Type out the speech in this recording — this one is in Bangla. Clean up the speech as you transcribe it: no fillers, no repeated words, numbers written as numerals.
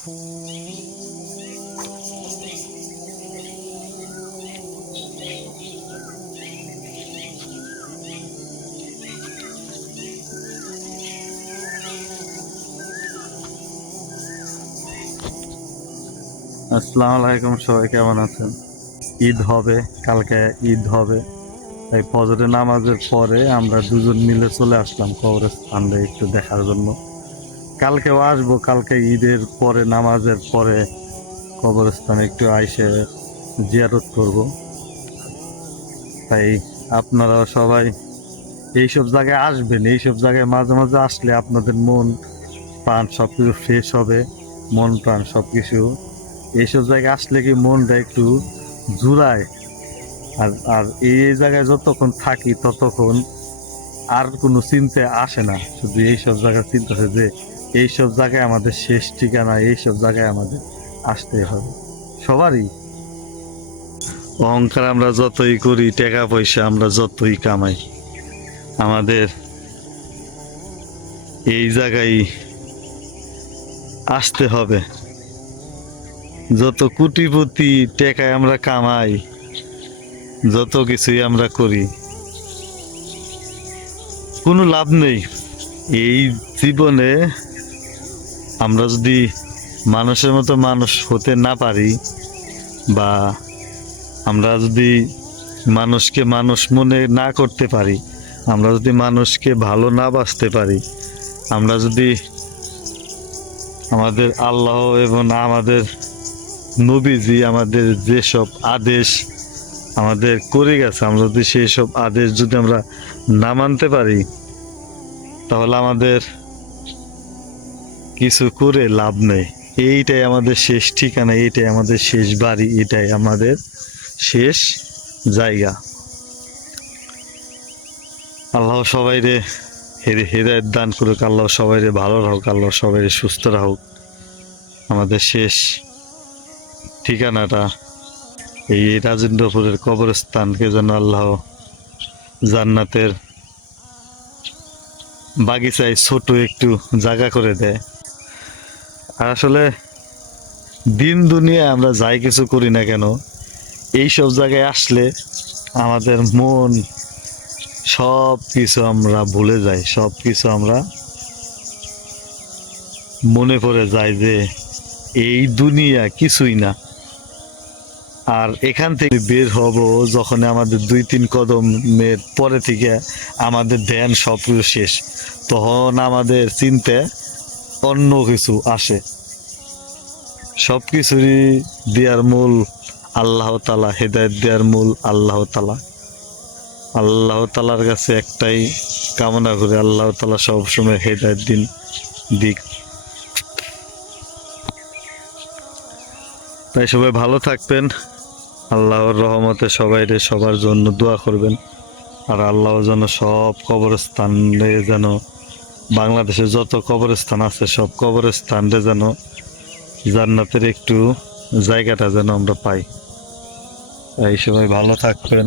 আসসালামু আলাইকুম, সবাই কেমন আছেন? ঈদ হবে, কালকে ঈদ হবে, তাই ফজরের নামাজের পরে আমরা দুজন মিলে চলে আসলাম কবরস্থানে একটু দেখার জন্য। কালকেও আসবো, কালকে ঈদের পরে নামাজের পরে কবরস্থানে একটু আইসে জিয়ারত করব। তাই আপনারাও সবাই এইসব জায়গায় আসবেন, এইসব জায়গায় মাঝে মাঝে আসলে আপনাদের মন প্রাণ সবকিছু ফ্রেশ হবে। মন প্রাণ সবকিছু এইসব জায়গায় আসলে কি মনটা একটু জুড়ায়। আর আর এই জায়গায় যতক্ষণ থাকি ততক্ষণ আর কোনো চিন্তা আসে না, শুধু এইসব জায়গায় চিন্তা আছে যে এইসব জায়গায় আমাদের শেষ ঠিকানা, এইসব জায়গায় আমাদের আসতে হবে সবারই। অহংকার আমরা যতই করি, টাকা পয়সা আমরা যতই কামাই, আমাদের এই জায়গায় আসতে হবে। যত কোটিপতি টাকায় আমরা কামাই, যত কিছুই আমরা করি, কোনো লাভ নেই। এই জীবনে আমরা যদি মানুষের মতো মানুষ হতে না পারি, বা আমরা যদি মানুষকে মানুষ মনে না করতে পারি, আমরা যদি মানুষকে ভালো না বাসতে পারি, আমরা যদি আমাদের আল্লাহ এবং আমাদের নবীজি আমাদের যেসব আদেশ আমাদের করে গেছে, আমরা যদি সেই সব আদেশ যদি আমরা না মানতে পারি, তাহলে আমাদের কিছু করে লাভ নেই। এইটাই আমাদের শেষ ঠিকানা, এইটাই আমাদের শেষ বাড়ি, এটাই আমাদের শেষ জায়গা। আল্লাহ সবাইরে হেদায়েত দান করুক, আল্লাহ সবাইরে ভালো রাখুক, আল্লাহ সবাইরে সুস্থ রাখুক। আমাদের শেষ ঠিকানাটা এই রাজেন্দ্রপুরের কবরস্থানকে যেন আল্লাহ জান্নাতের বাগিচায় ছোট একটু জায়গা করে দেয়। আর আসলে দিন দুনিয়ায় আমরা যাই কিছু করি না কেন, এইসব জায়গায় আসলে আমাদের মন সব কিছু আমরা ভুলে যাই, সব কিছু আমরা মনে পড়ে যায় যে এই দুনিয়া কিছুই না। আর এখান থেকে বের হব যখন আমাদের 2-3 কদমের পরে থেকে আমাদের ধ্যান সব কিছু শেষ, তখন আমাদের চিন্তা অন্য কিছু আসে। সব কিছুরই দেওয়ার মূল আল্লাহ তাআলা, হেদায়েত দেওয়ার মূল আল্লাহ তাআলা। আল্লাহ তাআলার কাছে একটাই কামনা করে, আল্লাহ তাআলা সবসময় হেদায়েত দিক। তাই সবাই ভালো থাকবেন, আল্লাহর রহমতে সবাইরে সবার জন্য দোয়া করবেন। আর আল্লাহ যেন সব কবরস্থানে, যেন বাংলাদেশে যত কবরস্থান আছে সব কবরস্থানে যেন জান্নাতের একটু জায়গাটা যেন আমরা পাই। তাই সবাই ভালো থাকবেন।